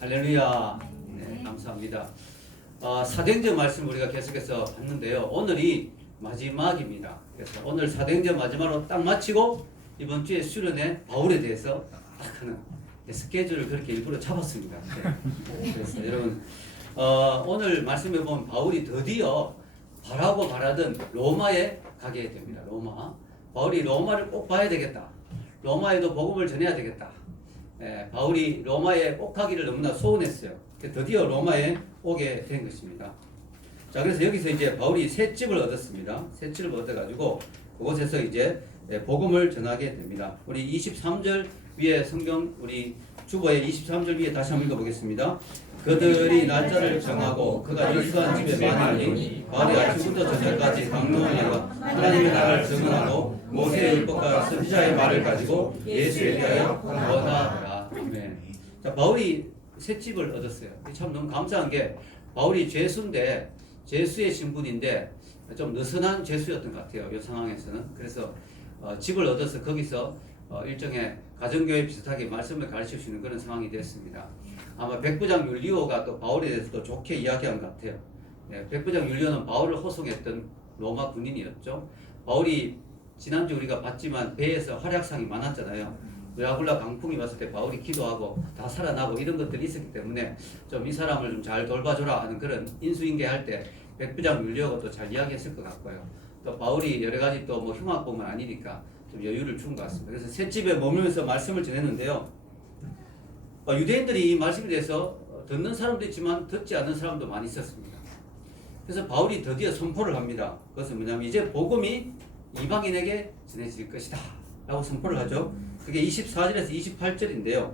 할렐루야. 네, 감사합니다. 사도행전 말씀 우리가 계속해서 봤는데요. 오늘이 마지막입니다. 그래서 오늘 사도행전 마지막으로 딱 마치고 이번 주에 수련회 바울에 대해서 딱 하는 스케줄을 그렇게 일부러 잡았습니다. 네. 그래서 여러분 오늘 말씀해 보면 바울이 드디어 바라던 로마에 가게 됩니다. 로마. 바울이 로마를 꼭 봐야 되겠다. 로마에도 복음을 전해야 되겠다. 바울이 로마에 꼭 가기를 너무나 소원했어요. 드디어 로마에 오게 된 것입니다. 자, 그래서 여기서 이제 바울이 새 집을 얻었습니다. 새 집을 얻어가지고 그곳에서 이제 복음을 전하게 됩니다. 우리 23절 위에 성경 우리 주보의 23절 위에 다시 한번 읽어보겠습니다. 그들이 날짜를 정하고 그가 일수한 집에 많으니 바울이 아침부터 저녁까지 강론하여 하나님의 나라를 증언하고 모세의 율법과 선지자의 말을 가지고 예수에 대하여 원하더라. 자, 바울이 새 집을 얻었어요. 참 너무 감사한 게 바울이 죄수인데 죄수의 신분인데 좀 느슨한 죄수였던 것 같아요. 이 상황에서는. 그래서 집을 얻어서 거기서 일종의 가정교회 비슷하게 말씀을 가르칠 수 있는 그런 상황이 됐습니다. 아마 백부장 율리오가 또 바울에 대해서 또 좋게 이야기한 것 같아요. 백부장 율리오는 바울을 호송했던 로마 군인이었죠. 바울이 지난주 우리가 봤지만 배에서 활약상이 많았잖아요. 드라굴라 강풍이 왔을 때 바울이 기도하고 다 살아나고 이런 것들이 있었기 때문에 좀 이 사람을 좀 잘 돌봐줘라 하는 그런 인수인계할 때 백부장 율리오가 또 잘 이야기했을 것 같고요. 또 바울이 여러 가지 또 뭐 흉악범은 아니니까 좀 여유를 준 것 같습니다. 그래서 새 집에 머물면서 말씀을 전했는데요. 유대인들이 이 말씀에 대해서 듣는 사람도 있지만 듣지 않는 사람도 많이 있었습니다. 그래서 바울이 드디어 선포를 합니다. 그것은 뭐냐면 이제 복음이 이방인에게 전해질 것이다 라고 선포를 하죠. 그게 24절에서 28절인데요.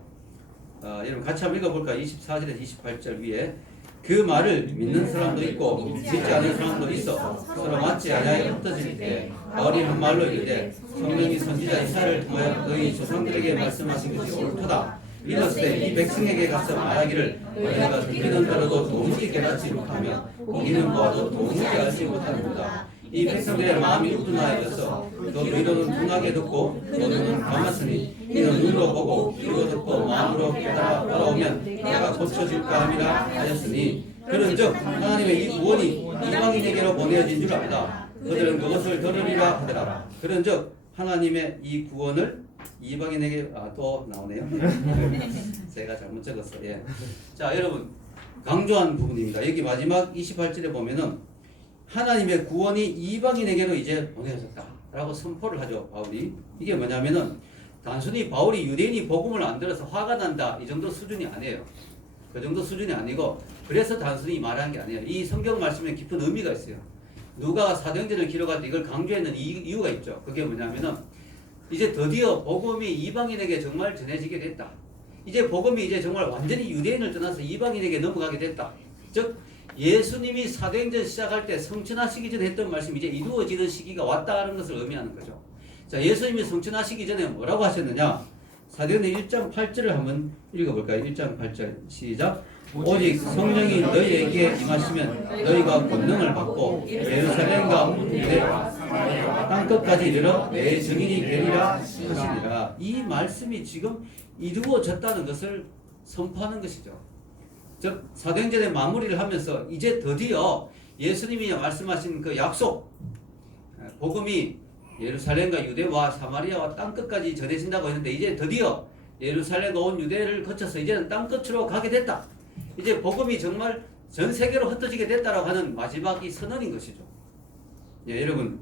여러분 같이 한번 읽어볼까요? 24절에서 28절 위에 그 말을 믿는 사람도 있고 믿지 않는 사람도 있어 서로 맞지 않아야 흩어질 때 바울이 한 말로 이르되 성령이 선지자 이사야를 통하여 너희 조상들에게 말씀하신 것이 옳도다. 이르시되 이 백성에게 가서 말하기를 너희가 듣기는 들어도 도무지 깨닫지 못하며 보기는 보아도 도무지 알지 못하는도다. 이 백성들의 마음이 우둔하여져서 또 너희로는 둔하게 듣고 또 너희는 감았으니 이는 눈으로 보고 귀로 듣고 마음으로 깨달아 따라오면 내가 고쳐질까 함이라 하였으니 그런즉 하나님의 이 구원이 이방인에게로 보내어진 줄 안다. 그들은 그것을 들으리라 하더라. 그런즉 하나님의 이 구원을 이방인에게 또 나오네요. 제가 잘못 적었어요. 예. 자, 여러분 강조한 부분입니다. 여기 마지막 28절에 보면은 하나님의 구원이 이방인에게로 이제 보내졌다라고 선포를 하죠. 바울이. 이게 뭐냐면은 단순히 바울이 유대인이 복음을 안 들어서 화가 난다 이 정도 수준이 아니에요. 그 정도 수준이 아니고 그래서 단순히 말한 게 아니에요. 이 성경 말씀에 깊은 의미가 있어요. 누가 사도행전을 기록할 때 이걸 강조했는 이유가 있죠. 그게 뭐냐면은 이제 드디어 복음이 이방인에게 정말 전해지게 됐다. 이제 복음이 이제 정말 완전히 유대인을 떠나서 이방인에게 넘어가게 됐다. 즉 예수님이 사도행전 시작할 때 성천하시기 전에 했던 말씀이 이제 이루어지는 시기가 왔다는 것을 의미하는 거죠. 자, 예수님이 성천하시기 전에 뭐라고 하셨느냐? 사도행전 1장 8절을 한번 읽어볼까요? 1장 8절 시작. 오직 성령이 너희에게 임하시면 너희가 권능을 받고 예루살렘과 유대 땅끝까지 이르러 내 증인이 되리라 하시니라. 이 말씀이 지금 이루어졌다는 것을 선포하는 것이죠. 즉 사도행전의 마무리를 하면서 이제 드디어 예수님이 말씀하신 그 약속 복음이 예루살렘과 유대와 사마리아와 땅끝까지 전해진다고 했는데 이제 드디어 예루살렘과 온 유대를 거쳐서 이제는 땅끝으로 가게 됐다. 이제 복음이 정말 전 세계로 흩어지게 됐다라고 하는 마지막 이 선언인 것이죠. 예, 여러분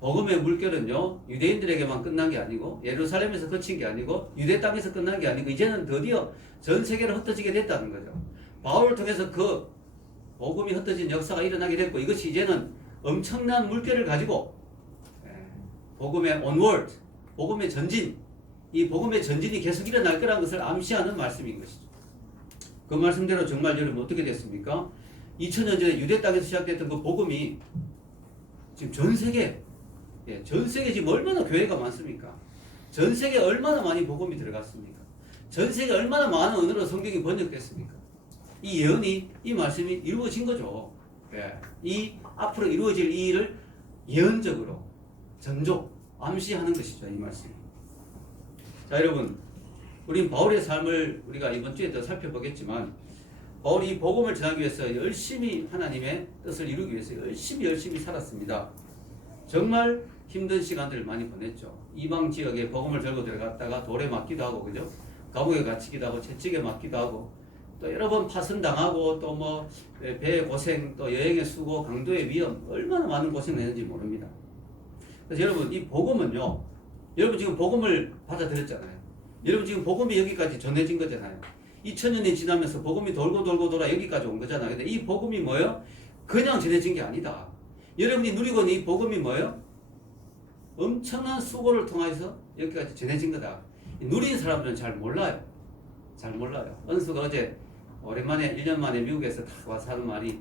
복음의 물결은요 유대인들에게만 끝난 게 아니고 예루살렘에서 그친 게 아니고 유대 땅에서 끝난 게 아니고 이제는 드디어 전 세계로 흩어지게 됐다는 거죠. 바울을 통해서 그 복음이 흩어진 역사가 일어나게 됐고 이것이 이제는 엄청난 물결을 가지고 복음의 onward, 복음의 전진, 이 복음의 전진이 계속 일어날 거라는 것을 암시하는 말씀인 것이죠. 그 말씀대로 정말 여러분 어떻게 됐습니까? 2000년 전에 유대 땅에서 시작됐던 그 복음이 지금 전 세계 지금 얼마나 교회가 많습니까? 전 세계에 얼마나 많이 복음이 들어갔습니까? 전 세계에 얼마나 많은 언어로 성경이 번역됐습니까? 이 예언이, 이 말씀이 이루어진 거죠. 이 앞으로 이루어질 이 일을 예언적으로, 전조, 암시하는 것이죠. 이 말씀이. 자, 여러분 우린 바울의 삶을 우리가 이번 주에 더 살펴보겠지만 바울이 이 복음을 전하기 위해서 열심히 하나님의 뜻을 이루기 위해서 열심히 살았습니다. 정말 힘든 시간들을 많이 보냈죠. 이방 지역에 복음을 들고 들어갔다가 돌에 맞기도 하고, 그죠? 감옥에 갇히기도 하고, 채찍에 맞기도 하고, 또 여러 번 파선당하고, 또 뭐 배의 고생, 또 여행의 수고, 강도의 위험, 얼마나 많은 고생을 했는지 모릅니다. 그래서 여러분, 이 복음은요, 여러분 지금 복음을 받아들였잖아요. 여러분 지금 복음이 여기까지 전해진 거잖아요. 2000년이 지나면서 복음이 돌고 돌아 여기까지 온 거잖아요. 근데 이 복음이 뭐예요? 그냥 전해진 게 아니다. 여러분이 누리고 있는 이 복음이 뭐예요? 엄청난 수고를 통해서 여기까지 전해진 거다. 누린 사람들은 잘 몰라요. 잘 몰라요. 은수가 어제 오랜만에 1년 만에 미국에서 딱 와서 하는 말이,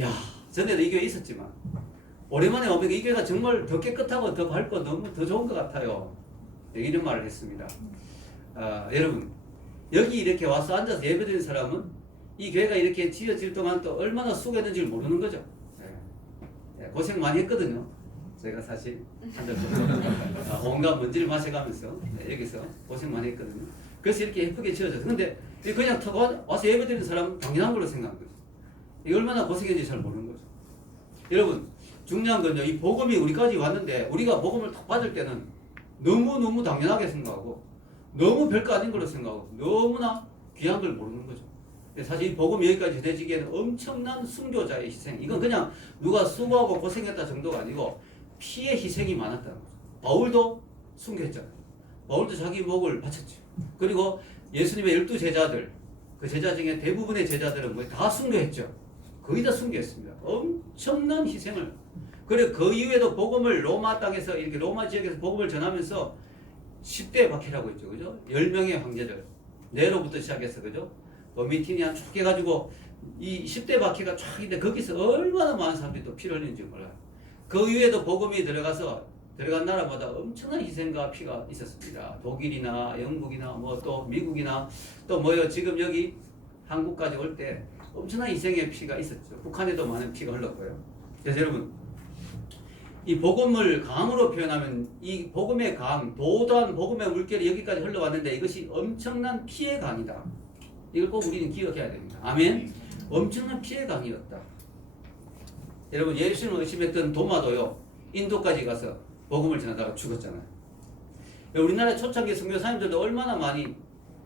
야, 전에도 이 교회 있었지만 오랜만에 오면 이 교회가 정말 더 깨끗하고 더 밝고 너무 더 좋은 것 같아요. 이런 말을 했습니다. 여러분, 여기 이렇게 와서 앉아서 예배드리는 사람은 이 교회가 이렇게 지어질 동안 또 얼마나 수고했는지 모르는 거죠. 고생 많이 했거든요. 제가 사실 한달 정도 온갖 먼지를 마셔가면서 여기서 고생 많이 했거든요. 그래서 이렇게 예쁘게 지어졌어요. 근데 그냥 와서 예배드리는 사람은 당연한 걸로 생각하는 거죠. 이게 얼마나 고생했는지 잘 모르는 거죠. 여러분, 중요한 건요, 이 복음이 우리까지 왔는데 우리가 복음을 딱 받을 때는 너무너무 당연하게 생각하고 너무 별거 아닌 걸로 생각하고 너무나 귀한 걸 모르는 거죠. 사실 이 복음이 여기까지 전해지기에는 엄청난 순교자의 희생, 이건 그냥 누가 수고하고 고생했다 정도가 아니고 피의 희생이 많았다는 거죠. 바울도 순교했잖아요. 바울도 자기 목을 바쳤죠. 그리고 예수님의 12제자들, 그 제자 중에 대부분의 제자들은 거의 다 순교했죠. 거의 다 순교했습니다. 엄청난 희생을. 그리고 그 이후에도 복음을 로마 땅에서, 이렇게 로마 지역에서 복음을 전하면서 10대 박해라고 했죠. 그죠? 10명의 황제들. 네로부터 시작해서, 그죠? 도미티니안 쭉 해가지고 이 10대 박해가 쫙 있는데 거기서 얼마나 많은 사람들이 또 피를 흘리는지 몰라요. 그 이후에도 복음이 들어간 나라마다 엄청난 희생과 피가 있었습니다. 독일이나 영국이나 뭐 또 미국이나 또 뭐요, 지금 여기 한국까지 올 때 엄청난 희생의 피가 있었죠. 북한에도 많은 피가 흘렀고요. 그래서 여러분, 이 복음을 강으로 표현하면 이 복음의 강, 도도한 복음의 물결이 여기까지 흘러왔는데 이것이 엄청난 피의 강이다. 이걸 꼭 우리는 기억해야 됩니다. 아멘. 엄청난 피의 강이었다. 여러분, 예수님을 의심했던 도마도요, 인도까지 가서 복음을 전하다가 죽었잖아요. 우리나라 초창기 선교사님들도 얼마나 많이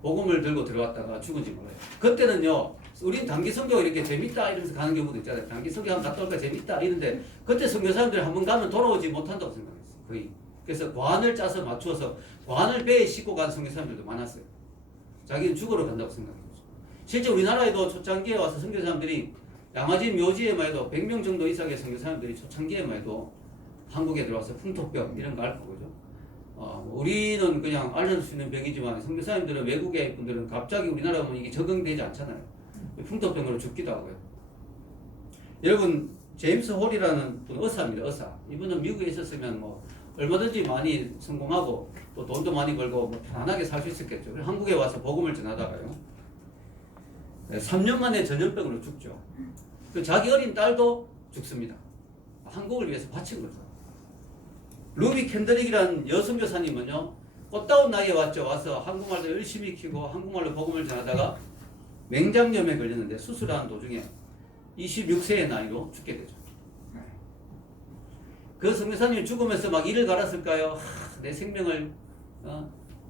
복음을 들고 들어왔다가 죽은지 몰라요. 그때는요, 우린 단기 선교 이렇게 재밌다 이러면서 가는 경우도 있잖아요. 단기 선교 한번 갔다 올까 재밌다 이런데 그때 선교사님들이 한번 가면 돌아오지 못한다고 생각했어요. 거의. 그래서 관을 짜서 맞추어서 관을 배에 싣고 간 선교사님들도 많았어요. 자기는 죽으러 간다고 생각했죠. 실제 우리나라에도 초창기에 와서 선교사님들이 양화진 묘지에만 해도 100명 정도 이상의 선교사님들이 초창기에만 해도 한국에 들어와서 풍토병 이런 거 앓고, 그죠? 우리는 그냥 알려줄 수 있는 병이지만 선교사님들은, 외국의 분들은 갑자기 우리나라 오면 이게 적응되지 않잖아요. 풍토병으로 죽기도 하고요. 여러분, 제임스 홀이라는 분, 의사입니다. 의사. 이분은 미국에 있었으면 뭐 얼마든지 많이 성공하고 또 돈도 많이 벌고 뭐 편안하게 살 수 있었겠죠. 한국에 와서 복음을 전하다가요, 3년 만에 전염병으로 죽죠. 자기 어린 딸도 죽습니다. 한국을 위해서 바친 거죠. 루비 캔드릭이라는 여선교사님은요, 꽃다운 나이에 와서 한국말도 열심히 키고 한국말로 복음을 전하다가 맹장염에 걸렸는데 수술하는 도중에 26세의 나이로 죽게 되죠. 그 선교사님이 죽으면서 막 이를 갈았을까요? 내 생명을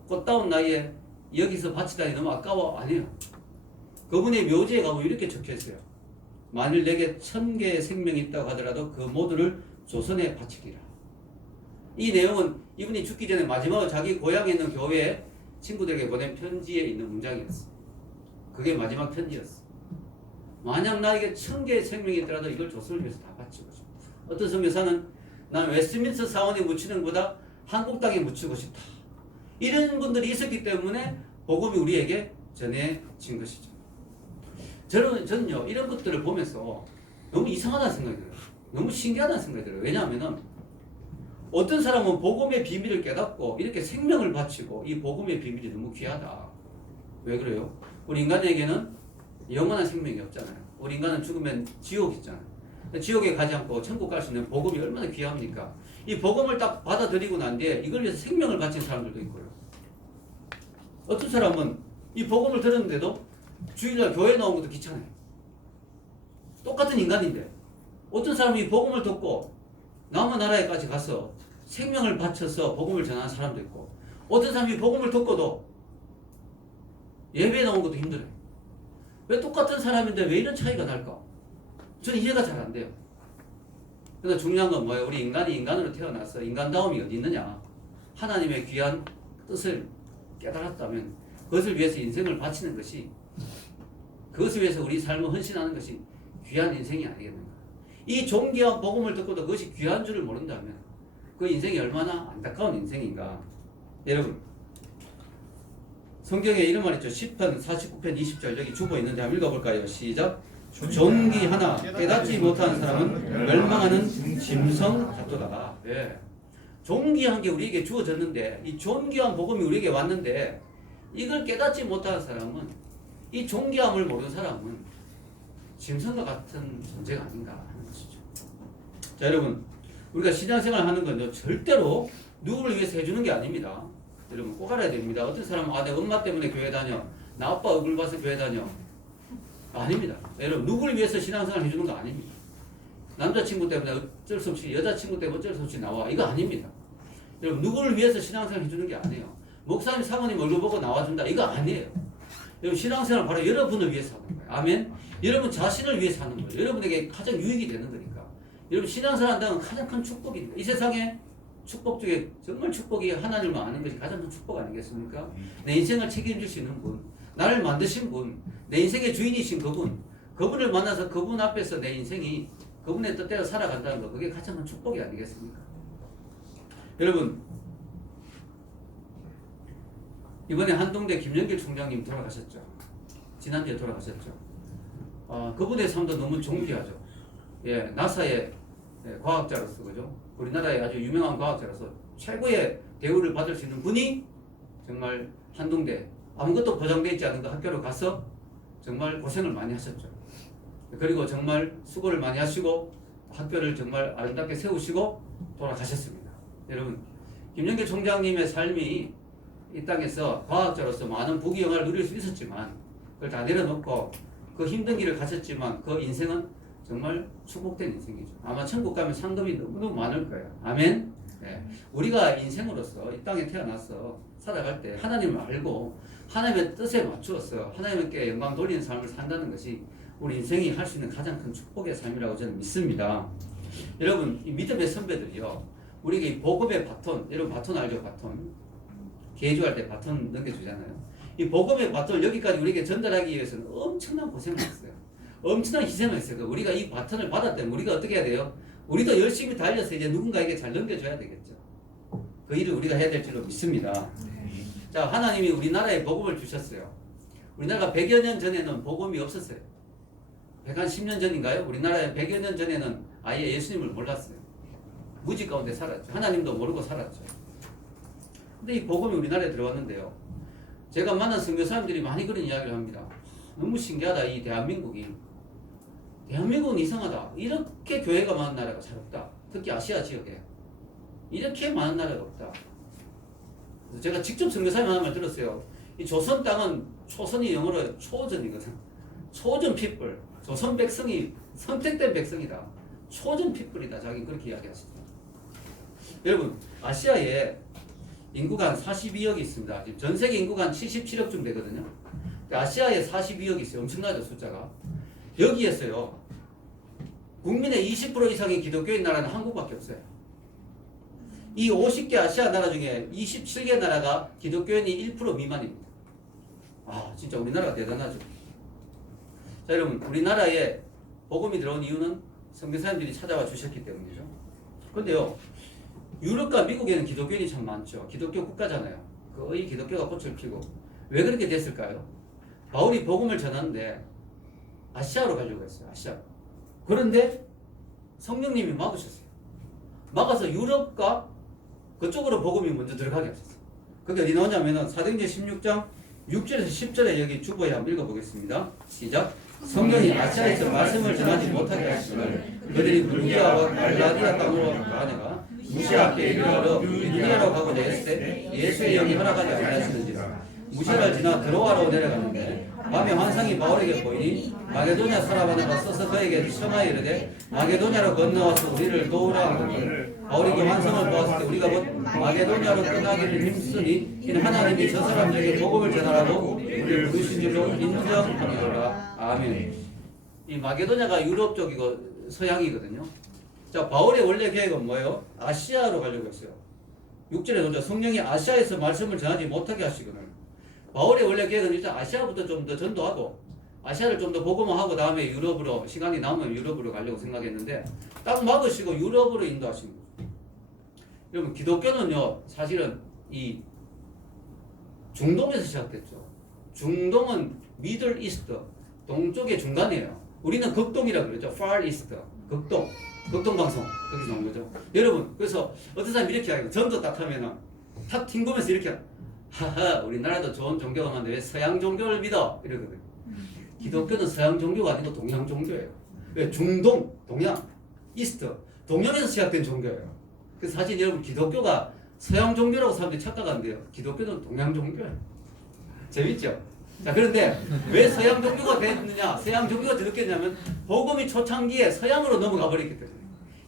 꽃다운 나이에 여기서 바치다니 너무 아까워. 아니에요. 그분의 묘지에 가면 이렇게 적혀있어요. 만일 내게 1000개의 생명이 있다고 하더라도 그 모두를 조선에 바치리라. 이 내용은 이분이 죽기 전에 마지막으로 자기 고향에 있는 교회에 친구들에게 보낸 편지에 있는 문장이었어요. 그게 마지막 편지였어요. 만약 나에게 1000개의 생명이 있더라도 이걸 조선을 위해서 다 바치고 싶다. 어떤 선교사는 난 웨스트민스터 사원에 묻히는 것보다 한국 땅에 묻히고 싶다. 이런 분들이 있었기 때문에 복음이 우리에게 전해진 것이죠. 저는요, 이런 것들을 보면서 너무 이상하다는 생각이 들어요. 너무 신기하다는 생각이 들어요. 왜냐하면 어떤 사람은 복음의 비밀을 깨닫고 이렇게 생명을 바치고 이 복음의 비밀이 너무 귀하다. 왜 그래요? 우리 인간에게는 영원한 생명이 없잖아요. 우리 인간은 죽으면 지옥 있잖아요. 지옥에 가지 않고 천국 갈 수 있는 복음이 얼마나 귀합니까? 이 복음을 딱 받아들이고 난 뒤에 이걸 위해서 생명을 바친 사람들도 있고요. 어떤 사람은 이 복음을 들었는데도 주일날 교회 나온 것도 귀찮아요. 똑같은 인간인데 어떤 사람이 이 복음을 듣고 남은 나라에까지 가서 생명을 바쳐서 복음을 전하는 사람도 있고 어떤 사람이 복음을 듣고도 예배에 나온 것도 힘들어요. 왜 똑같은 사람인데 왜 이런 차이가 날까? 저는 이해가 잘 안 돼요. 그래서 중요한 건 뭐예요? 우리 인간이 인간으로 태어나서 인간다움이 어디 있느냐? 하나님의 귀한 뜻을 깨달았다면 그것을 위해서 인생을 바치는 것이 그것을 위해서 우리 삶을 헌신하는 것이 귀한 인생이 아니겠는가? 이 존귀한 복음을 듣고도 그것이 귀한 줄을 모른다면 그 인생이 얼마나 안타까운 인생인가? 여러분 성경에 이런 말 있죠. 10편 49편 20절 여기 주보 있는데 한번 읽어볼까요? 시작. 존귀하나 깨닫지 못하는 사람은 멸망하는 짐승 같도다. 예. 존귀한 게 우리에게 주어졌는데 이 존귀한 복음이 우리에게 왔는데 이걸 깨닫지 못하는 사람은 이 존귀함을 모르는 사람은 짐승과 같은 존재가 아닌가 하는 것이죠. 자 여러분 우리가 신앙생활 하는 건요 절대로 누구를 위해서 해주는 게 아닙니다. 여러분 꼭 알아야 됩니다. 어떤 사람은 내 엄마 때문에 교회 다녀 나 아빠 얼굴 봐서 교회 다녀 아닙니다. 여러분 누구를 위해서 신앙생활 해주는 거 아닙니다. 남자친구 때문에 어쩔 수 없이 여자친구 때문에 어쩔 수 없이 나와 이거 아닙니다. 여러분 누구를 위해서 신앙생활 해주는 게 아니에요. 목사님 사모님 얼굴 보고 나와준다 이거 아니에요. 여러분 신앙생활 바로 여러분을 위해서 하는 거예요. 아멘. 여러분 자신을 위해서 하는 거예요. 여러분에게 가장 유익이 되는 거니까. 여러분 신앙생활 한다는 가장 큰 축복입니다. 이 세상에 축복 중에 정말 축복이 하나님을 아는 것이 가장 큰 축복 아니겠습니까? 내 인생을 책임질 수 있는 분, 나를 만드신 분, 내 인생의 주인이신 그분, 그분을 만나서 그분 앞에서 내 인생이 그분의 뜻대로 살아간다는 거 그게 가장 큰 축복이 아니겠습니까? 여러분 이번에 한동대 김영길 총장님 돌아가셨죠. 지난주에 돌아가셨죠. 그분의 삶도 너무 존귀하죠. 예, 나사의 과학자로서 그죠. 우리나라의 아주 유명한 과학자로서 최고의 대우를 받을 수 있는 분이 정말 한동대 아무것도 보장되어 있지 않은 그 학교로 가서 정말 고생을 많이 하셨죠. 그리고 정말 수고를 많이 하시고 학교를 정말 아름답게 세우시고 돌아가셨습니다. 여러분 김영길 총장님의 삶이 이 땅에서 과학자로서 많은 부귀영화를 누릴 수 있었지만 그걸 다 내려놓고 그 힘든 길을 가셨지만 그 인생은 정말 축복된 인생이죠. 아마 천국 가면 상급이 너무너무 많을 거예요. 아멘. 네. 우리가 인생으로서 이 땅에 태어나서 살아갈 때 하나님을 알고 하나님의 뜻에 맞추어서 하나님께 영광 돌리는 삶을 산다는 것이 우리 인생이 할 수 있는 가장 큰 축복의 삶이라고 저는 믿습니다. 여러분 이 믿음의 선배들이요 우리에게 이 복음의 바톤, 여러분 바톤 알죠? 바톤 개주할 때 바톤 넘겨주잖아요. 이 복음의 바톤을 여기까지 우리에게 전달하기 위해서는 엄청난 고생을 했어요. 엄청난 희생을 했어요. 우리가 이 바톤을 받았다면 우리가 어떻게 해야 돼요? 우리도 열심히 달려서 이제 누군가에게 잘 넘겨줘야 되겠죠. 그 일을 우리가 해야 될 줄로 믿습니다. 자, 하나님이 우리나라에 복음을 주셨어요. 우리나라가 100여 년 전에는 복음이 없었어요. 110년 전인가요? 우리나라에 100여 년 전에는 아예 예수님을 몰랐어요. 무지 가운데 살았죠. 하나님도 모르고 살았죠. 근데 이 복음이 우리나라에 들어왔는데요. 제가 만난 선교사님들이 많이 그런 이야기를 합니다. 너무 신기하다. 이 대한민국이. 대한민국은 이상하다. 이렇게 교회가 많은 나라가 잘 없다. 특히 아시아 지역에. 이렇게 많은 나라가 없다. 그래서 제가 직접 선교사님 하는 말 들었어요. 이 조선 땅은 초선이 영어로 초전이거든. 초전 피플. 조선 백성이 선택된 백성이다. 초전 피플이다. 자기는 그렇게 이야기하시죠. 여러분 아시아에 인구가 한 42억이 있습니다. 지금 전 세계 인구가 한 77억쯤 되거든요. 아시아에 42억이 있어요. 엄청나죠 숫자가. 여기에서요 국민의 20% 이상의 기독교인 나라는 한국밖에 없어요. 이 50개 아시아 나라 중에 27개 나라가 기독교인이 1% 미만입니다. 아 진짜 우리나라가 대단하죠. 자 여러분 우리나라에 복음이 들어온 이유는 선교사님들이 찾아와 주셨기 때문이죠. 그런데요 유럽과 미국에는 기독교인이 참 많죠. 기독교 국가잖아요. 거의 기독교가 꽃을 피고. 왜 그렇게 됐을까요? 바울이 복음을 전하는데 아시아로 가려고 했어요. 아시아. 그런데 성령님이 막으셨어요. 막아서 유럽과 그쪽으로 복음이 먼저 들어가게 하셨어요. 그게 어디 나오냐면은 사도행전 16장 6절에서 10절에 여기 주보에 한번 읽어보겠습니다. 시작. 성령이 아시아에서 말씀을 전하지 못하게 하시기를 그들이 불기아와 갈라디아 땅으로 가다가 무시아 앞에 이르러 비두니아로 가고자 했을 때 예수의 영이 허락하지 아니하시는지라. 무시를 지나 드로아로 내려가는데 밤에 환상이 바울에게 보이니 마게도냐 사람 하나가 서서 그에게 청하여 이르되 마게도냐로 건너와서 우리를 도우라 하더니 바울이 그 환상을 보았을 때 우리가 곧 마게도냐로 떠나기를 힘쓰니 이는 하나님이 저 사람들에게 복음을 전하라고 우리를 부르신 줄로 인정하노라. 아멘. 이 마게도냐가 유럽 쪽이고 서양이거든요. 자, 바울의 원래 계획은 뭐예요? 아시아로 가려고 했어요. 6절에 보자. 성령이 아시아에서 말씀을 전하지 못하게 하시거든. 바울의 원래 계획은 일단 아시아부터 좀 더 전도하고 아시아를 좀 더 복음화하고 다음에 유럽으로 시간이 남으면 유럽으로 가려고 생각했는데 딱 막으시고 유럽으로 인도하신 거예요. 여러분 기독교는요 사실은 이 중동에서 시작됐죠. 중동은 미들 이스트 동쪽의 중간이에요. 우리는 극동이라고 그러죠. far east 극동 방송 거기서 나온 거죠. 여러분 그래서 어떤 사람이 이렇게 하요. 전도 딱 하면은 탁 튕기면서 이렇게 하하 우리나라도 좋은 종교가 많은데 왜 서양 종교를 믿어 이러거든요. 기독교는 서양 종교가 아니고 동양 종교예요. 왜 중동 동양 이스트 동양에서 시작된 종교예요. 그래서 사실 여러분 기독교가 서양 종교라고 사람들이 착각한대요. 기독교는 동양 종교예요. 재밌죠? 자 그런데 왜 서양 종교가 됐느냐? 서양 종교가 들었겠냐면 복음이 초창기에 서양으로 넘어가 버렸기 때문에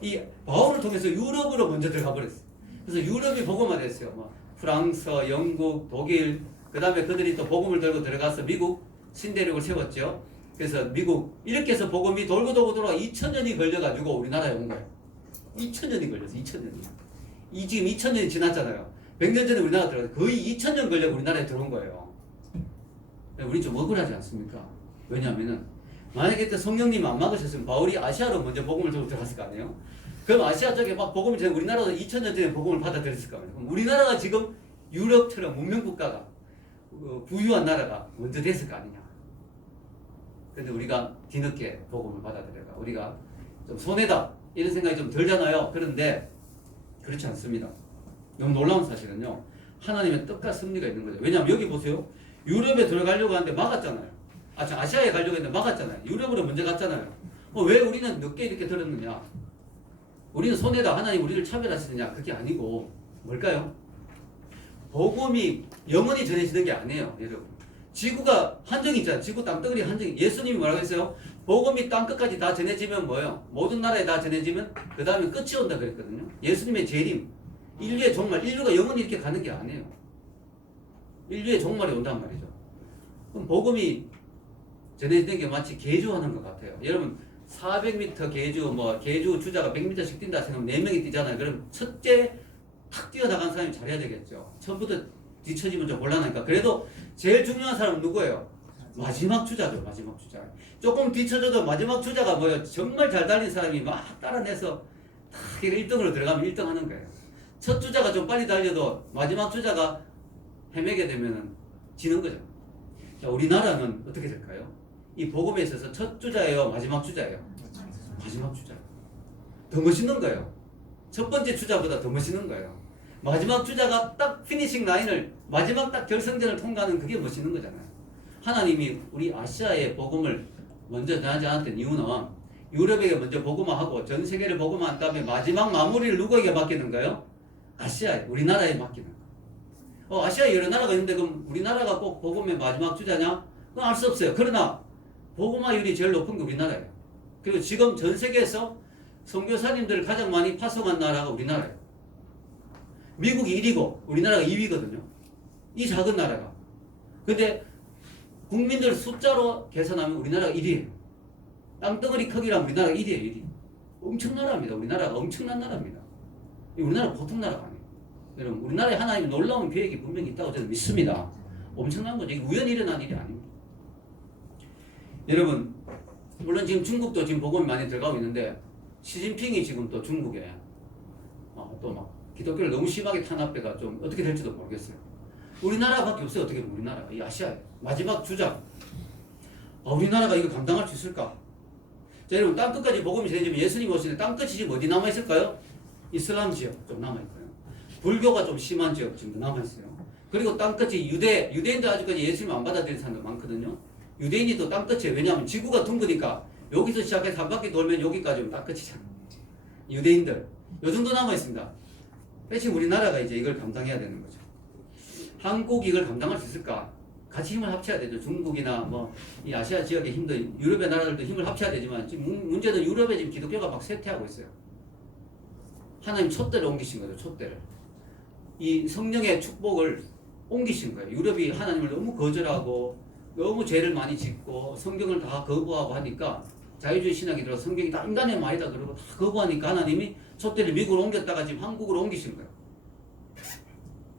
이 바울을 통해서 유럽으로 먼저 들어가 버렸어요. 그래서 유럽이 복음화됐어요. 뭐 프랑스, 영국, 독일 그 다음에 그들이 또 복음을 들고 들어가서 미국 신대륙을 세웠죠. 그래서 미국 이렇게 해서 복음이 돌고 돌아 2000년이 걸려가지고 우리나라에 온 거예요. 2000년이 걸려서 2000년이 지금 2000년이 지났잖아요. 100년 전에 우리나라 들어가서 거의 2000년 걸려 우리나라에 들어온 거예요. 우리 좀 억울하지 않습니까? 왜냐하면은 만약에 그때 성령님이 안 막으셨으면 바울이 아시아로 먼저 복음을 들고 들어갔을 거 아니에요? 그럼 아시아 쪽에 막 복음을 전에 우리나라도 2000년 전에 복음을 받아들였을 거 아니에요? 그럼 우리나라가 지금 유럽처럼 문명국가가 부유한 나라가 먼저 됐을 거 아니냐? 근데 우리가 뒤늦게 복음을 받아들여가 우리가 좀 손해다 이런 생각이 좀 들잖아요. 그런데 그렇지 않습니다. 너무 놀라운 사실은요. 하나님의 뜻과 섭리가 있는 거죠. 왜냐하면 여기 보세요. 유럽에 들어가려고 하는데 막았잖아요. 아시아에 가려고 했는데 막았잖아요. 유럽으로 먼저 갔잖아요. 왜 우리는 늦게 이렇게 들었느냐? 우리는 손해다. 하나님 우리를 차별하시느냐? 그게 아니고 뭘까요? 복음이 영원히 전해지는 게 아니에요. 여러분. 지구가 한정이 있잖아요. 지구 땅덩어리 한정이. 예수님이 뭐라고 했어요? 복음이 땅끝까지 다 전해지면 뭐예요? 모든 나라에 다 전해지면 그 다음에 끝이 온다 그랬거든요. 예수님의 재림. 인류의 종말. 인류가 영원히 이렇게 가는 게 아니에요. 인류의 종말이 온단 말이죠. 그럼 복음이 전해지는 게 마치 계주하는 것 같아요. 여러분 400m 계주 계주 주자가 100m씩 뛴다 생각하면 4명이 뛰잖아요. 그럼 첫째 탁 뛰어나간 사람이 잘해야 되겠죠. 처음부터 뒤처지면 좀 곤란하니까. 그래도 제일 중요한 사람은 누구예요? 마지막 주자죠. 마지막 주자. 조금 뒤쳐져도 마지막 주자가 뭐예요? 정말 잘 달린 사람이 막 따라내서 탁 1등으로 들어가면 1등 하는 거예요. 첫 주자가 좀 빨리 달려도 마지막 주자가 헤매게 되면 지는 거죠. 자, 우리나라는 어떻게 될까요? 이 복음에 있어서 첫 주자예요? 마지막 주자예요? 마지막 주자예요. 더 멋있는 거예요. 첫 번째 주자보다 더 멋있는 거예요. 마지막 주자가 딱 피니싱 라인을 마지막 딱 결승전을 통과하는 그게 멋있는 거잖아요. 하나님이 우리 아시아의 복음을 먼저 전하지 않았던 이유는 유럽에게 먼저 복음화하고 전 세계를 복음화한 다음에 마지막 마무리를 누구에게 맡기는가요? 아시아에, 우리나라에 맡기는 거예요. 아시아에 여러 나라가 있는데 그럼 우리나라가 꼭 복음의 마지막 주자냐? 그건 알 수 없어요. 그러나 복음화율이 제일 높은 게 우리나라예요. 그리고 지금 전 세계에서 선교사님들을 가장 많이 파송한 나라가 우리나라예요. 미국이 1위고 우리나라가 2위거든요. 이 작은 나라가. 근데 국민들 숫자로 계산하면 우리나라가 1위예요. 땅덩어리 크기랑 우리나라가 1위예요. 1위. 엄청난 나라입니다. 우리나라가 엄청난 나라입니다. 우리나라 보통 나라가 아니에요. 여러분 우리나라에 하나님의 놀라운 계획이 분명히 있다고 저는 믿습니다. 엄청난 거죠. 이게 우연히 일어난 일이 아닙니다. 여러분 물론 지금 중국도 지금 복음이 많이 들어가고 있는데 시진핑이 지금 또 중국에 또 막 기독교를 너무 심하게 탄압해가 좀 어떻게 될지도 모르겠어요. 우리나라밖에 없어요. 어떻게 보면 우리나라가 이 아시아에 마지막 주자. 우리나라가 이거 감당할 수 있을까? 자, 여러분 땅끝까지 복음이 전해지면 예수님 오시는데 땅끝이 지금 어디 남아 있을까요? 이슬람 지역 좀 남아 있고요. 불교가 좀 심한 지역 지금 남아 있어요. 그리고 땅끝이 유대인도 아직까지 예수님 안 받아들이는 사람도 많거든요. 유대인이 또 땅끝이에요. 왜냐하면 지구가 둥그니까 여기서 시작해서 한 바퀴 돌면 여기까지 오면 땅끝이잖아요. 유대인들 요 정도 남아 있습니다. 지금 우리나라가 이제 이걸 감당해야 되는 거죠. 한국이 이걸 감당할 수 있을까? 같이 힘을 합쳐야 되죠. 중국이나 뭐 이 아시아 지역의 힘도 유럽의 나라들도 힘을 합쳐야 되지만 지금 문제는 유럽에 지금 기독교가 막 쇠퇴하고 있어요. 하나님 촛대를 옮기신 거죠. 촛대를. 이 성령의 축복을 옮기신 거예요. 유럽이 하나님을 너무 거절하고 너무 죄를 많이 짓고 성경을 다 거부하고 하니까 자유주의 신학이 들어 성경이 다 인간의 말이다 그러고 다 거부하니까 하나님이 촛대를 미국으로 옮겼다가 지금 한국으로 옮기신 거예요.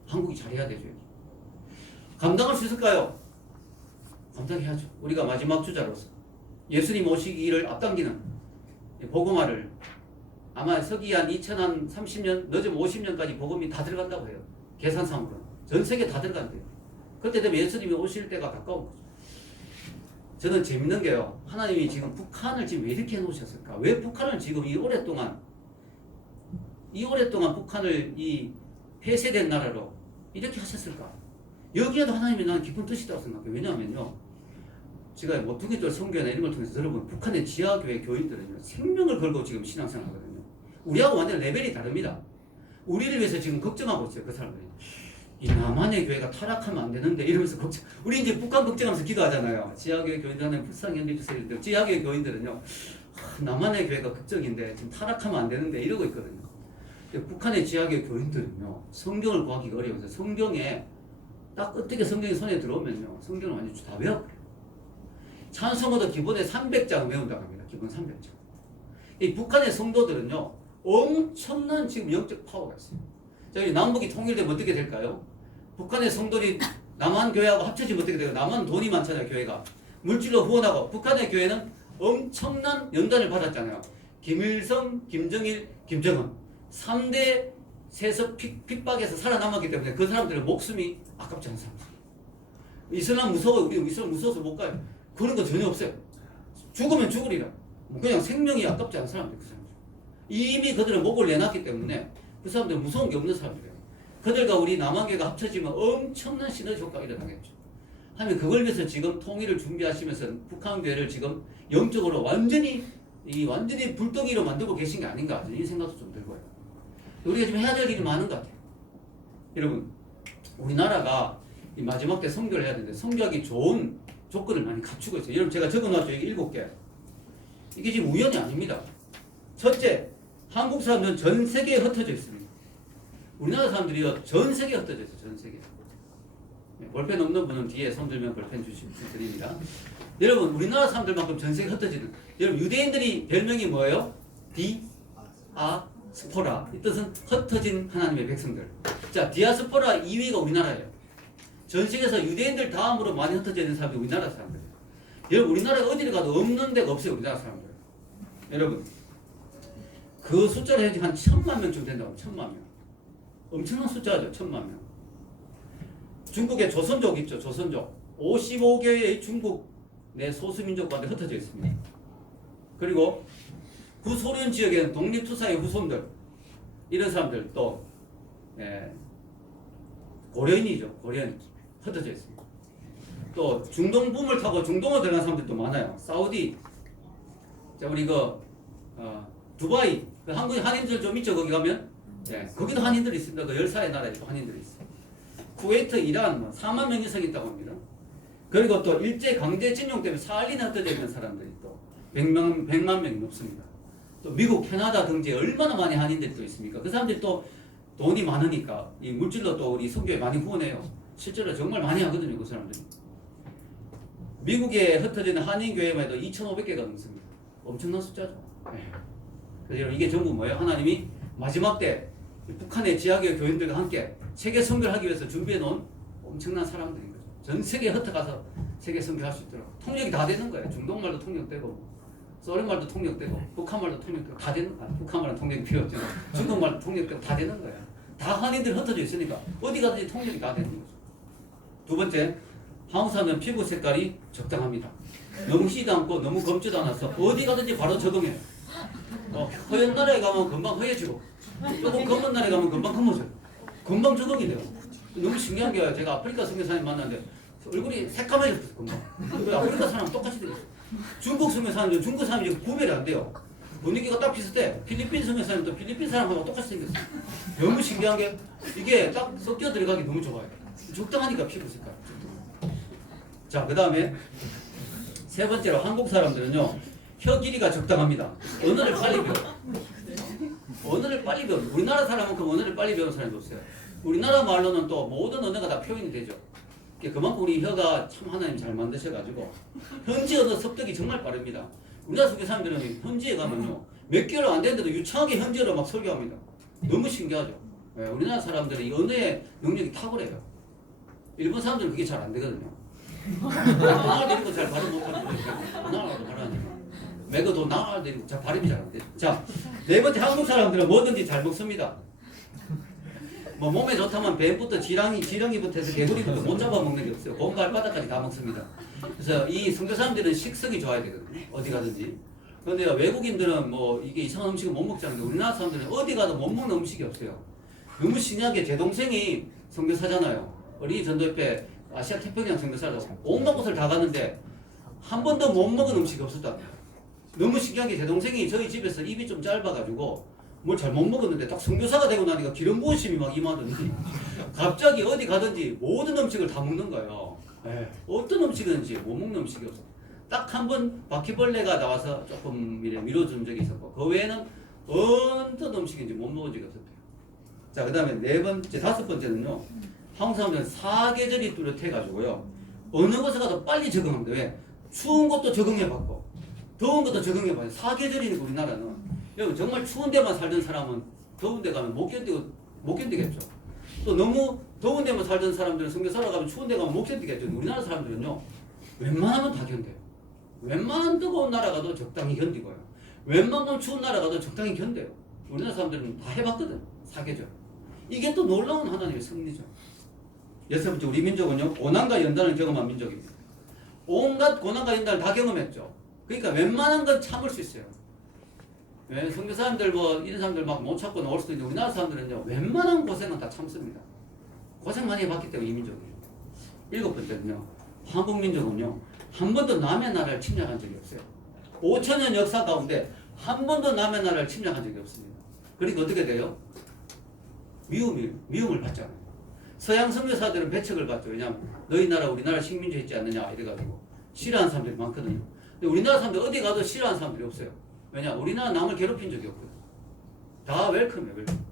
한국이 잘해야 되죠. 감당할 수 있을까요? 감당해야죠. 우리가 마지막 주자로서 예수님 오시기를 앞당기는 복음화를 아마 서기 한 2030년 늦으면 50년까지 복음이 다 들어간다고 해요. 계산상으로 전 세계 다 들어간대요. 그때 되면 예수님이 오실 때가 가까운 거죠. 저는 재밌는 게요. 하나님이 지금 북한을 지금 왜 이렇게 해놓으셨을까? 왜 북한을 지금 이 오랫동안 북한을 이 폐쇄된 나라로 이렇게 하셨을까? 여기에도 하나님이 나는 깊은 뜻이라고 생각해요. 왜냐하면요. 제가 뭐 두개절 선교나 이런 걸 통해서 들어보면 북한의 지하교회 교인들은요. 생명을 걸고 지금 신앙생활 하거든요. 우리하고 완전 레벨이 다릅니다. 우리를 위해서 지금 걱정하고 있어요. 그 사람들이. 이 남한의 교회가 타락하면 안 되는데 이러면서 걱정. 우리 이제 북한 걱정하면서 기도하잖아요. 지하교회 교인들 하나님 불쌍히 여겨주세요. 지하교회 교인들은요. 남한의 교회가 걱정인데 지금 타락하면 안 되는데 이러고 있거든요. 북한의 지하교회 교인들은요. 성경을 구하기가 어려워서 성경에 딱 어떻게 성경이 손에 들어오면요. 성경을 완전히 다 외워버려요. 찬송어도 기본에 300장 외운다고 합니다. 기본 300장. 이 북한의 성도들은요. 엄청난 지금 영적 파워가 있어요. 자, 우리 남북이 통일되면 어떻게 될까요? 북한의 성도들이 남한 교회하고 합쳐지면 어떻게 돼요? 남한 돈이 많잖아요. 교회가. 물질로 후원하고 북한의 교회는 엄청난 연단을 받았잖아요. 김일성, 김정일, 김정은 3대 세습 핍박에서 살아남았기 때문에 그 사람들의 목숨이 아깝지 않은 사람들. 이슬람 무서워요. 우리 이슬람 무서워서 못 가요. 그런 거 전혀 없어요. 죽으면 죽으리라. 그냥 생명이 아깝지 않은 사람들. 그 사람들. 이미 그들은 목을 내놨기 때문에 그 사람들은 무서운 게 없는 사람들이에요. 그들과 우리 남한교회가 합쳐지면 엄청난 시너지 효과가 일어나겠죠. 하면 그걸 위해서 지금 통일을 준비하시면서 북한교회를 지금 영적으로 완전히 불덩이로 만들고 계신 게 아닌가 이 생각도 좀 들고요. 우리가 지금 해야 될 일이 많은 것 같아요. 여러분, 우리나라가 이 마지막 때 선교를 해야 되는데 선교하기 좋은 조건을 많이 갖추고 있어요. 여러분 제가 적어놨죠. 여기 7개. 이게 지금 우연이 아닙니다. 첫째, 한국 사람들은 전 세계에 흩어져 있습니다. 우리나라 사람들이요. 전 세계에 흩어져 있어요. 전 세계. 볼펜 없는 분은 뒤에 손 들면 볼펜 드립니다. 여러분 우리나라 사람들만큼 전 세계에 흩어지는 여러분 유대인들이 별명이 뭐예요? 디아스포라. 이 뜻은 흩어진 하나님의 백성들. 자, 디아스포라 2위가 우리나라예요. 전 세계에서 유대인들 다음으로 많이 흩어져 있는 사람이 우리나라 사람들이에요. 여러분 우리나라에 어디를 가도 없는 데가 없어요. 우리나라 사람들. 여러분 그 숫자를 현재 한 1000만 명쯤 된다고. 1000만 명. 엄청난 숫자죠. 1000만 명. 중국에 조선족 있죠. 조선족. 55개의 중국 내 소수민족 가운데 흩어져 있습니다. 그리고 구소련 지역에는 독립투사의 후손들 이런 사람들 또 고려인이죠. 고려인 흩어져 있습니다. 또 중동 붐을 타고 중동으로 들어간 사람들도 많아요. 사우디, 자 우리 두바이, 한국에 한인들 좀 있죠. 거기 가면 거기도 한인들이 있습니다. 그 열사의 나라에 또 한인들이 있어요. 쿠웨이트, 이란 4만 명 이상 있다고 합니다. 그리고 또 일제 강제징용 때문에 사할린에 흩어져 있는 사람들이 또 100만 명이 넘습니다. 또 미국, 캐나다 등지에 얼마나 많이 한인들이 또 있습니까? 그 사람들이 또 돈이 많으니까 이 물질로 또 우리 선교에 많이 후원해요. 실제로 정말 많이 하거든요. 그 사람들이. 미국에 흩어지는 한인교회만 해도 2,500개가 넘습니다. 엄청난 숫자죠. 그래서 이게 전부 뭐예요? 하나님이 마지막 때 북한의 지하교회 교인들과 함께 세계 선교를 하기 위해서 준비해 놓은 엄청난 사람들인 거죠. 전 세계에 흩어가서 세계 선교할 수 있도록 통역이 다 되는 거예요. 중동말도 통역되고 소련말도 통역되고 북한말도 통역되고 다 되는 거예요. 북한말은 통역이 필요 없지만 중국말도 통역되고 다 되는 거예요. 다 한인들 흩어져 있으니까 어디 가든지 통역이 다 되는 거죠. 두 번째, 한국 사람은 피부 색깔이 적당합니다. 너무 희도 않고 너무 검지도 않아서 어디 가든지 바로 적응해요. 허연 나라에 가면 금방 허해지고 조금 검은 나라에 가면 금방 검어져요. 금방 적응이 돼요. 너무 신기한 게 제가 아프리카 선교사님 만났는데 얼굴이 새까매졌어요. 금방. 아프리카 사람은 똑같이 되겠어요. 중국 선교사님도 중국 사람이 구별이 안 돼요. 분위기가 딱 비슷해. 필리핀 선교사님도 필리핀 사람하고 똑같이 생겼어요. 너무 신기한 게 이게 딱 섞여 들어가기 너무 좋아요. 적당하니까 피부 색깔. 자, 그 다음에 세 번째로 한국 사람들은요, 혀 길이가 적당합니다. 언어를 빨리 배워. 언어를 빨리 배워. 우리나라 사람만큼 언어를 빨리 배우는 사람이 없어요. 우리나라 말로는 또 모든 언어가 다 표현이 되죠. 그만큼 우리 혀가 참 하나님 잘 만드셔가지고 현지 언어 습득이 정말 빠릅니다. 우리나라 속의 사람들은 현지에 가면요, 몇 개월 안 됐는데도 유창하게 현지어로 막 설교합니다. 너무 신기하죠. 예, 우리나라 사람들은 이 언어의 능력이 탁월해요. 일본 사람들은 그게 잘 안 되거든요. 나를 데리고 잘 발음 못하는 거예요. 나라도 발음하니까. 매거도 나를 데리고 잘 발음이 잘 안 돼. 자, 네 번째, 한국 사람들은 뭐든지 잘 먹습니다. 뭐 몸에 좋다면 뱀부터 지렁이부터 해서 개구리부터 못 잡아먹는 게 없어요. 곰 발바닥까지 다 먹습니다. 그래서 이 선교 사람들은 식성이 좋아야 되거든요. 어디 가든지. 그런데 외국인들은 뭐 이게 이상한 음식을 못 먹자는데 우리나라 사람들은 어디 가도 못 먹는 음식이 없어요. 너무 신기하게 제 동생이 선교사잖아요. 어린이 전도협회 아시아 태평양 선교사라고 온갖 곳을 다 갔는데 한 번도 못 먹은 음식이 없었다. 너무 신기한 게 제 동생이 저희 집에서 입이 좀 짧아가지고 뭘 잘 못 먹었는데 딱 선교사가 되고 나니까 기름 부으심이 막 임하더니 갑자기 어디 가든지 모든 음식을 다 먹는 거예요. 네. 어떤 음식이든지 못 먹는 음식이 없어. 딱 한 번 바퀴벌레가 나와서 조금 밀어준 적이 있었고 그 외에는 어떤 음식인지 못 먹은 적이 없었대요. 자, 그 다음에 네 번째, 다섯 번째는요, 한국 사람들은 사계절이 뚜렷해가지고요, 어느 곳에 가도 빨리 적응합니다. 왜? 추운 것도 적응해봤고 더운 것도 적응해봐요. 사계절이니까 우리나라는. 여러분 정말 추운 데만 살던 사람은 더운 데 가면 못 견디겠죠. 또 너무 더운 데만 살던 사람들은 선교사로 가면 추운 데 가면 못 견디겠죠. 우리나라 사람들은요, 웬만하면 다 견뎌요. 웬만한 뜨거운 나라 가도 적당히 견디고요. 웬만한 추운 나라 가도 적당히 견뎌요. 우리나라 사람들은 다 해봤거든. 사계절. 이게 또 놀라운 하나님의 섭리죠. 여섯 번째, 우리 민족은요, 고난과 연단을 경험한 민족입니다. 온갖 고난과 연단을 다 경험했죠. 그러니까 웬만한 건 참을 수 있어요. 왜? 선교 사람들 뭐 이런 사람들 막 못 참고 나올 수도 있는데 우리나라 사람들은요, 웬만한 고생은 다 참습니다. 고생 많이 해봤기 때문에 이 민족이에요. 일곱 번째는요, 한국 민족은요, 한 번도 남의 나라를 침략한 적이 없어요. 5,000년 역사 가운데 한 번도 남의 나라를 침략한 적이 없습니다. 그러니까 어떻게 돼요? 미움을 받잖아요. 서양 선교사들은 배척을 받죠. 왜냐하면 너희 나라 우리나라 식민지 했지 않느냐 이래가지고 싫어하는 사람들이 많거든요. 근데 우리나라 사람들 어디 가도 싫어하는 사람들이 없어요. 왜냐? 우리나라 남을 괴롭힌 적이 없거든. 다 웰컴이에요. 웰컴.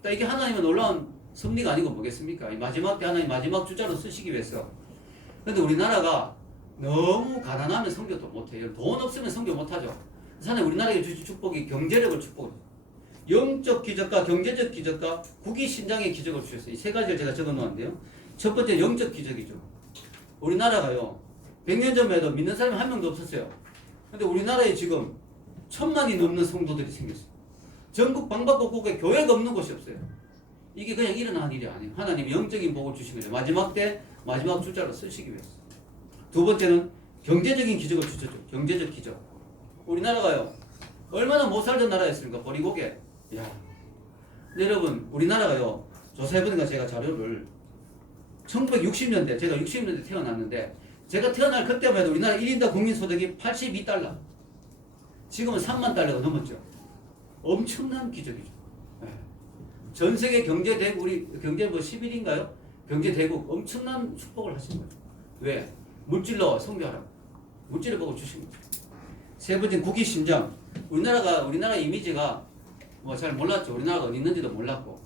그러니까 이게 하나님의 놀라운 섭리가 아니고 뭐겠습니까? 마지막 때 하나님 마지막 주자로 쓰시기 위해서. 근데 우리나라가 너무 가난하면 선교도 못해요. 돈 없으면 선교 못하죠. 하나님 우리나라에 주신 축복이 경제력을 축복해요. 영적 기적과 경제적 기적과 국위 신장의 기적을 주셨어요. 이 세 가지를 제가 적어 놓았는데요. 첫 번째 영적 기적이죠. 우리나라가요, 100년 전만 해도 믿는 사람이 한 명도 없었어요. 근데 우리나라에 지금 1,000만이 넘는 성도들이 생겼어요. 전국 방방곡곡에 교회가 없는 곳이 없어요. 이게 그냥 일어난 일이 아니에요. 하나님이 영적인 복을 주신 거죠. 마지막 때 마지막 주자로 쓰시기 위해서. 두 번째는 경제적인 기적을 주셨죠. 경제적 기적. 우리나라가요, 얼마나 못 살던 나라였습니까? 보리고개. 야, 여러분 우리나라가요, 조사해보니까 제가 자료를 1960년대, 제가 60년대 태어났는데 제가 태어날 그때만 해도 우리나라 1인당 국민소득이 82달러. 지금은 3만 달러가 넘었죠. 엄청난 기적이죠. 전 세계 경제대국, 우리 경제 뭐 10일인가요? 경제대국 엄청난 축복을 하신 거죠. 왜? 물질로 선교하라고. 물질을 보고 주신 거죠. 세 번째는 국위 신장. 우리나라 이미지가 뭐 잘 몰랐죠. 우리나라가 어디 있는지도 몰랐고.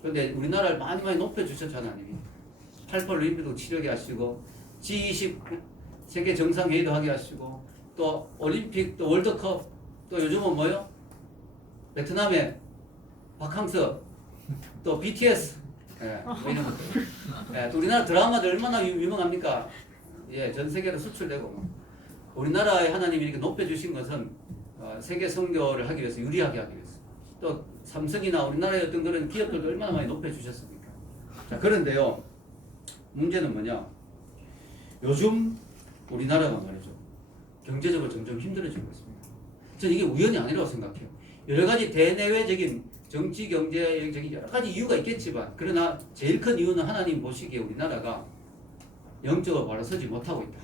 그런데 우리나라를 많이 높여주셨죠, 하나님이. 88 올림픽도 치르게 하시고, G20 세계 정상회의도 하게 하시고, 또 올림픽, 또 월드컵, 또 요즘은 뭐요? 베트남에 바캉스, 또 BTS, 예, 뭐 이런 것들. 예, 또 우리나라 드라마들 얼마나 유명합니까? 예, 전 세계로 수출되고. 우리나라의 하나님이 이렇게 높여주신 것은 세계 선교를 하기 위해서, 유리하게 하기 위해서. 또 삼성이나 우리나라의 어떤 그런 기업들도 얼마나 많이 높여주셨습니까? 자, 그런데요, 문제는 뭐냐? 요즘 우리나라가 말이죠, 경제적으로 점점 힘들어지고 있습니다. 저는 이게 우연이 아니라고 생각해요. 여러 가지 대내외적인 정치, 경제적인 여러 가지 이유가 있겠지만, 그러나 제일 큰 이유는 하나님 보시기에 우리나라가 영적으로 바로 서지 못하고 있다.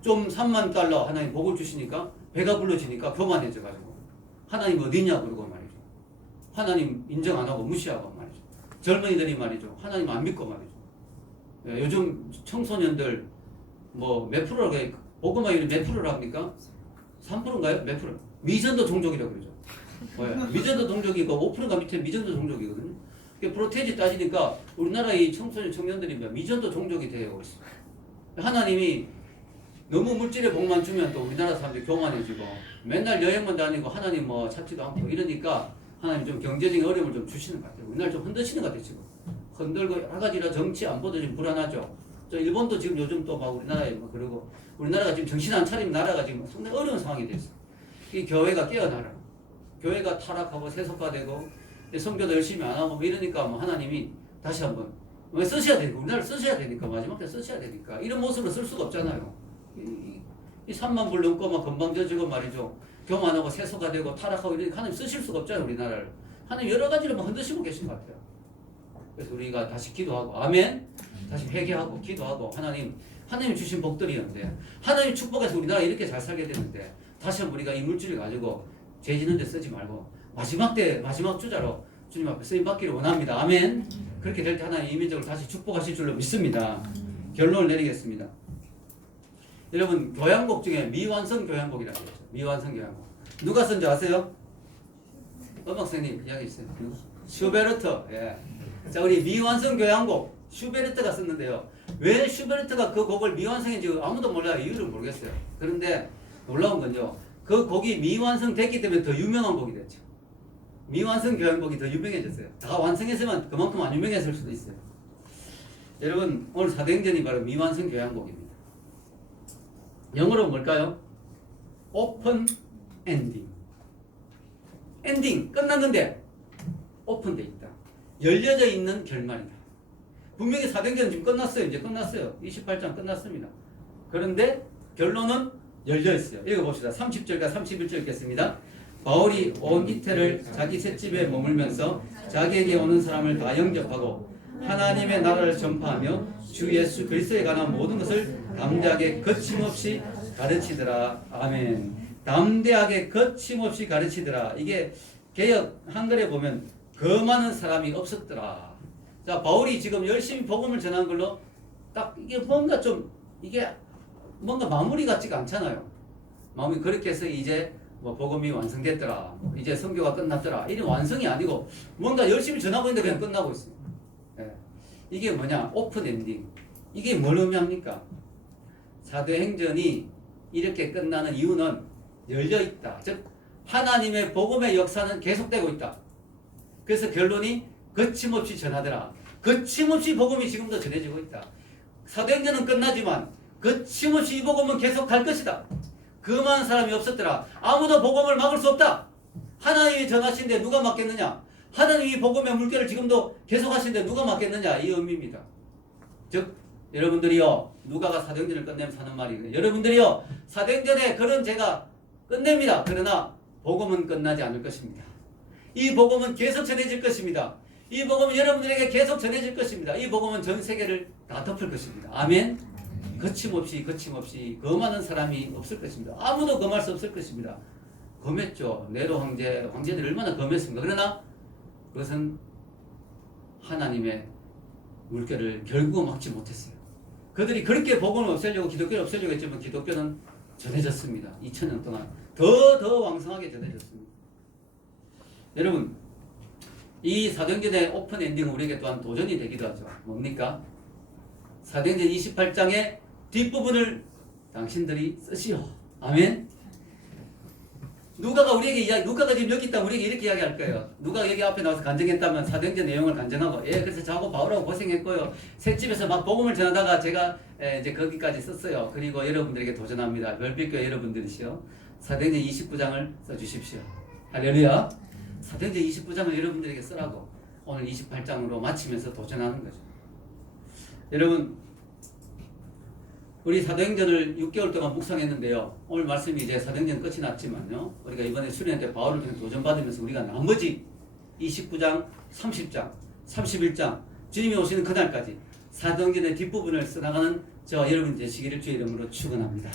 좀 3만 달러 하나님 복을 주시니까 배가 불러지니까 교만해져가지고 하나님 어디냐 그러고 말이죠. 하나님 인정 안 하고 무시하고 말이죠. 젊은이들이 말이죠. 하나님 안 믿고 말이죠. 요즘 청소년들 뭐 몇 프로라고 해? 복음화율이 몇 프로라고 합니까? 3%인가요? 몇 프로? 미전도 종족이라고 그러죠. 미전도 종족이고 5%가 밑에 미전도 종족이거든요. 프로테이지 따지니까 우리나라 이 청소년 청년들이 미전도 종족이 되어 있어요. 하나님이 너무 물질의 복만 주면 또 우리나라 사람들이 교만해지고 맨날 여행만 다니고 하나님 뭐 찾지도 않고 이러니까 하나님 좀 경제적인 어려움을 좀 주시는 것 같아요. 우리나라 좀 흔드시는 것 같아요. 지금 흔들고 여러 가지라 정치 안보도 좀 불안하죠. 저 일본도 지금 요즘 또 막 우리나라에 막 그러고 우리나라가 지금 정신 안 차리면 나라가 지금 상당히 어려운 상황이 됐어요. 이 교회가 깨어나라. 교회가 타락하고 세속화되고 선교도 열심히 안 하고 뭐 이러니까 뭐 하나님이 다시 한번 쓰셔야 되니까 우리나라를 쓰셔야 되니까 마지막 때 쓰셔야 되니까 이런 모습으로 쓸 수가 없잖아요. 이 3만 불 넘고 막 건방져지고 말이죠. 교만하고 세속화되고 타락하고 이러니까 하나님 쓰실 수가 없잖아요. 우리나라를. 하나님 여러 가지로 막 흔드시고 계신 것 같아요. 그래서 우리가 다시 기도하고 아멘. 다시 회개하고 기도하고 하나님 주신 복들이 있는데 하나님 축복해서 우리나라 이렇게 잘 살게 되는데 다시 한번 우리가 이 물질을 가지고 죄 짓는 데 쓰지 말고 마지막 주자로 주님 앞에 쓰임 받기를 원합니다. 아멘. 그렇게 될 때 하나님 이민족을 다시 축복하실 줄로 믿습니다. 결론을 내리겠습니다. 여러분 교향곡 중에 미완성 교향곡이라고 있죠. 미완성 교향곡. 누가 쓴지 아세요? 음악선생님 이야기 주세요. 슈베르트. 예. 자 우리 미완성 교향곡 슈베르트가 썼는데요. 왜 슈베르트가 그 곡을 미완성인지 아무도 몰라요. 이유를 모르겠어요. 그런데 놀라운 건요. 그 곡이 미완성됐기 때문에 더 유명한 곡이 됐죠. 미완성 교향곡이 더 유명해졌어요. 다 완성했으면 그만큼 안 유명했을 수도 있어요. 여러분 오늘 사도행전이 바로 미완성 교향곡입니다. 영어로 뭘까요? 오픈 엔딩. 엔딩 끝났는데 오픈돼 있다. 열려져 있는 결말이다. 분명히 사도행전은 지금 끝났어요. 이제 끝났어요. 28장 끝났습니다. 그런데 결론은 열려 있어요. 읽어봅시다. 30절과 31절 읽겠습니다. 바울이 온 이태를 자기 셋집에 머물면서 자기에게 오는 사람을 다 영접하고 하나님의 나라를 전파하며 주 예수 그리스도에 관한 모든 것을 담대하게 거침없이 가르치더라. 아멘. 담대하게 거침없이 가르치더라. 이게 개역 한글에 보면 그 많은 사람이 없었더라. 자, 바울이 지금 열심히 복음을 전한 걸로 딱 이게 뭔가 좀 이게 뭔가 마무리 같지가 않잖아요. 마무리 그렇게 해서 이제 뭐 복음이 완성됐더라. 이제 선교가 끝났더라. 이런 완성이 아니고 뭔가 열심히 전하고 있는데 그냥 끝나고 있어요. 예. 이게 뭐냐? 오픈 엔딩. 이게 뭘 의미합니까? 사도행전이 이렇게 끝나는 이유는 열려 있다. 즉 하나님의 복음의 역사는 계속되고 있다. 그래서 결론이 거침없이 전하더라. 거침없이 복음이 지금도 전해지고 있다. 사도행전은 끝나지만 거침없이 이 복음은 계속 갈 것이다. 그 많은 사람이 없었더라. 아무도 복음을 막을 수 없다. 하나님이 전하신데 누가 막겠느냐? 하나님이 복음의 물결을 지금도 계속 하시는데 누가 막겠느냐? 이 의미입니다. 즉 여러분들이요 누가가 사도행전을 끝내면서 하는 말이거든요. 여러분들이요 사도행전에 그런 제가 끝냅니다. 그러나 복음은 끝나지 않을 것입니다. 이 복음은 계속 전해질 것입니다. 이 복음은 여러분들에게 계속 전해질 것입니다. 이 복음은 전 세계를 다 덮을 것입니다. 아멘. 거침없이 그 많은 사람이 없을 것입니다. 아무도 금할 수 없을 것입니다. 금했죠. 네로 황제들이 얼마나 금했습니까? 그러나 그것은 하나님의 물결을 결국 막지 못했어요. 그들이 그렇게 복음을 없애려고 기독교를 없애려고 했지만 기독교는 전해졌습니다. 2000년 동안 더 왕성하게 전해졌습니다. 여러분 이 사도행전의 오픈 엔딩은 우리에게 또한 도전이 되기도 하죠. 뭡니까? 사도행전 28장의 뒷부분을 당신들이 쓰시오. 아멘. 누가가 지금 여기 있다면 우리에게 이렇게 이야기할 거예요. 누가 여기 앞에 나와서 간증했다면 사도행전 내용을 간증하고 그래서 저하고 바울하고 고생했고요. 셋집에서 막 복음을 전하다가 제가 이제 거기까지 썼어요. 그리고 여러분들에게 도전합니다. 별빛교회 여러분들이시요. 사도행전 29장을 써주십시오. 할렐루야. 사도행전 29장을 여러분들에게 쓰라고 오늘 28장으로 마치면서 도전하는 거죠. 여러분 우리 사도행전을 6개월 동안 묵상했는데요. 오늘 말씀이 이제 사도행전 끝이 났지만요. 우리가 이번에 수련회 때 바울을 통해 도전받으면서 우리가 나머지 29장, 30장, 31장 주님이 오시는 그날까지 사도행전의 뒷부분을 써나가는 저와 여러분 되시기를 주의 이름으로 축원합니다.